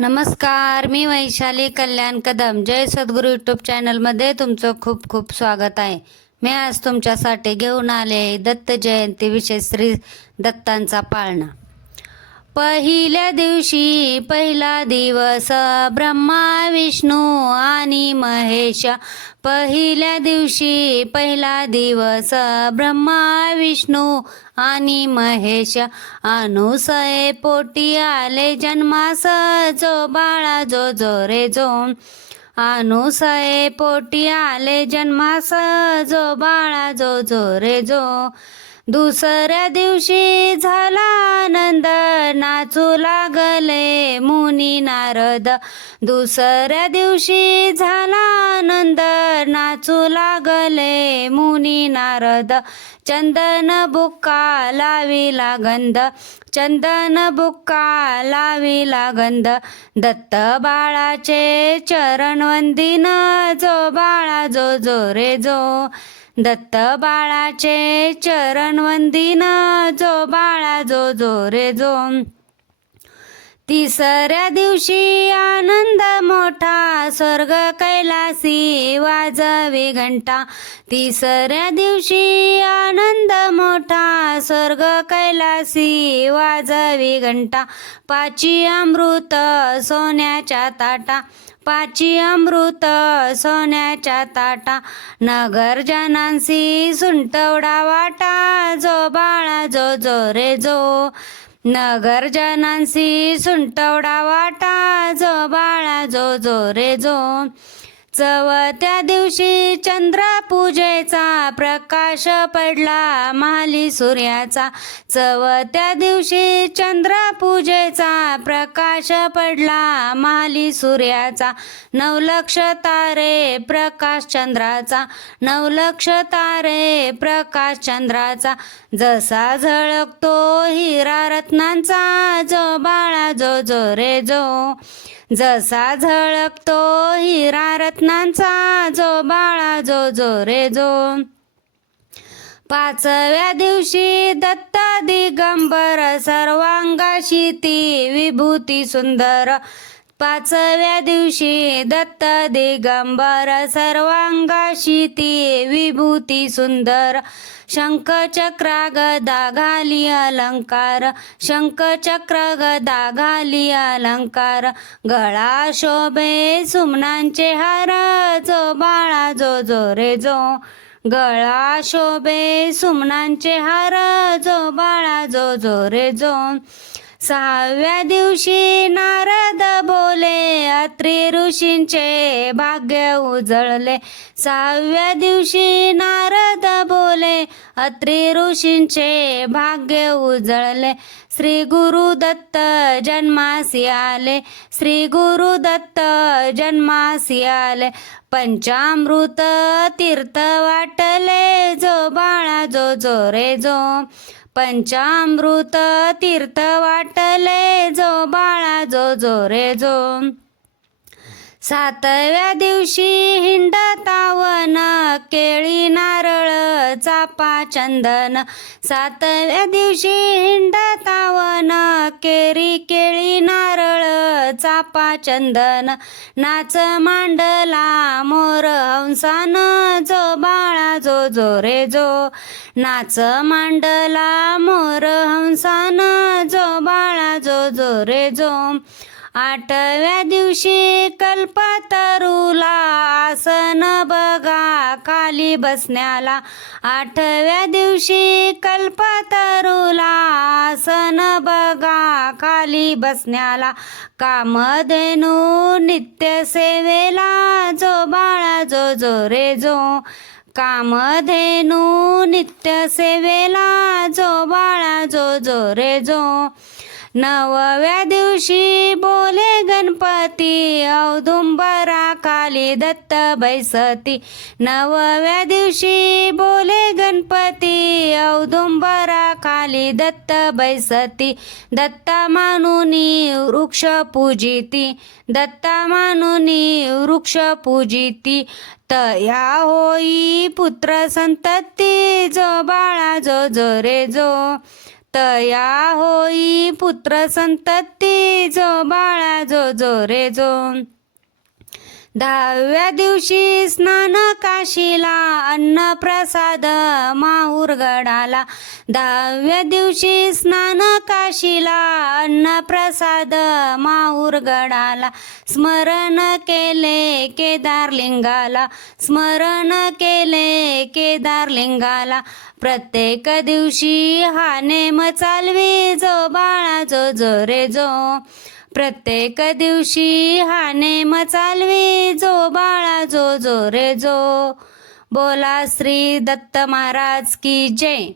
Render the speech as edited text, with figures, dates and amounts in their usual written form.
नमस्कार, मी वैशाली कल्याण कदम. जय सद्गुरू यूट्यूब चॅनलमध्ये तुमचं खूप खूप स्वागत आहे. मी आज तुमच्यासाठी घेऊन आले दत्त जयंती विशेष श्री दत्तांचा पाळणा. पहिल्या दिवशी पहिला दिवस ब्रह्मा विष्णू आणि महेश. पहिल्या दिवशी पहिला दिवस ब्रह्मा विष्णू आणि महेश. अनुसये पोटी आले जन्मास जो बाळा जो जो रे जो. अनुसये पोटी आले जन्मास जो बाळा जो जो रे जो. दुसऱ्या दिवशी झाला आनंद नाचू लागले मुनी नारद. दुसऱ्या दिवशी झाला आनंद नाचू लागले मुनी नारद. चंदन बुक्का लाविला गंध, चंदन बुक्का लाविला गंध. दत्त बाळाचे चरण वंदिन जो बाळा जो जो रे जो. दत्त बाळाचे चरण वंदिन जो बाळा जो जो रे जो. तिसऱ्या दिवशी आनंद मोठा स्वर्ग कैलासी वाजवी घंटा. तिसऱ्या दिवशी आनंद मोठा स्वर्ग कैलासी वाजवी घंटा. पाची अमृत सोन्याच्या ताटा, पाची अमृत सोन्याच्या ताटा. नगर जनांसी सुंटवडा वाटा जो बाळा जो जो रे जो. नगर जनांसी सुंटवडा वाटा जो बाळा जो जो रे जो. चौथ्या दिवशी चंद्र पूजेचा प्रकाश पडला महाली सूर्याचा. चौथ्या दिवशी चंद्र पूजेचा प्रकाश पडला महाली सूर्याचा. 9 लक्ष तारे प्रकाश चंद्राचा, 9 लक्ष तारे प्रकाश चंद्राचा. जसा झळकतो हिरा रत्नांचा जो बाळा जो जो रे जो. जसा झळकतो हिरा रत्नांचा जो बाळा जो जो रे जो. पाचव्या दिवशी दत्त दिगंबर सर्वांगाशी ती विभूती सुंदर. पाचव्या दिवशी दत्त दिगंबर सर्वांगाशी ती विभूती सुंदर. शंख चक्र गदा घाली अलंकार, शंख चक्र गदा घाली अलंकार. गळा शोभे सुमनांचे हार जो बाळा जो जो रे जो. गळा शोभे सुमनांचे हार जो बाळा जो जो रे जो. 6व्या दिवशी नारद बोले अत्री ऋषींचे भाग्य उजळले. 6व्या दिवशी नारद बोले अत्री ऋषींचे भाग्य उजळले. श्री गुरु दत्त जन्मासी आले, श्री गुरु दत्त जन्मासी आले. पंचामृत तीर्थ वाटले जो बाळा जो जो रे जो. पंचामृत तीर्थ वाटले जो बाळा जो जो रे जो. 7व्या दिवशी हिंडतावन केळी नारळ चापा चंदन. 7व्या दिवशी हिंडतावन केळी नारळ चापा चंदन. नाच मांडला मोर हंसान जो बाळा जो जो रे जो. नाच मांडला मोर हंसान जो बाळा जो जो रे जो. 8व्या दिवशी कल्पतरूला आसन बघा खाली बसण्याला. 8व्या दिवशी कल्पतरूला आसन बघा खाली बसण्याला. कामधेनू नित्य सेवेला जो बाळा जो जो रे जो. कामधेनू नित्य सेवेला जो बाळा जो जो रे जो. 9व्या दिवशी बोले गणपती औदुंबरा खाली दत्त बैसती. 9व्या दिवशी बोले गणपती औदुंबरा खाली दत्त बैसती. दत्ता मानुनी वृक्ष पूजिती, दत्ता मानुनी वृक्ष पूजिती. तया होई पुत्र संतती जो बाळा जो जो रे जो. तया होई पुत्र संतती जो बाळा जो जो रे जो 10व्या दिवशी स्नान काशीला अन्न प्रसाद माहूर गडाला 10व्या दिवशी स्नान काशीला अन्न प्रसाद माहूर गडाला स्मरण केले केदारलिंगाला स्मरण केले केदारलिंगाला प्रत्येक दिवशी हा नेम चालवी जो बाळा जो जो रे जो प्रत्येक दिवशी हा नेम चालवी जो बाळा जो जो रे जो बोला श्री दत्त महाराज की जय.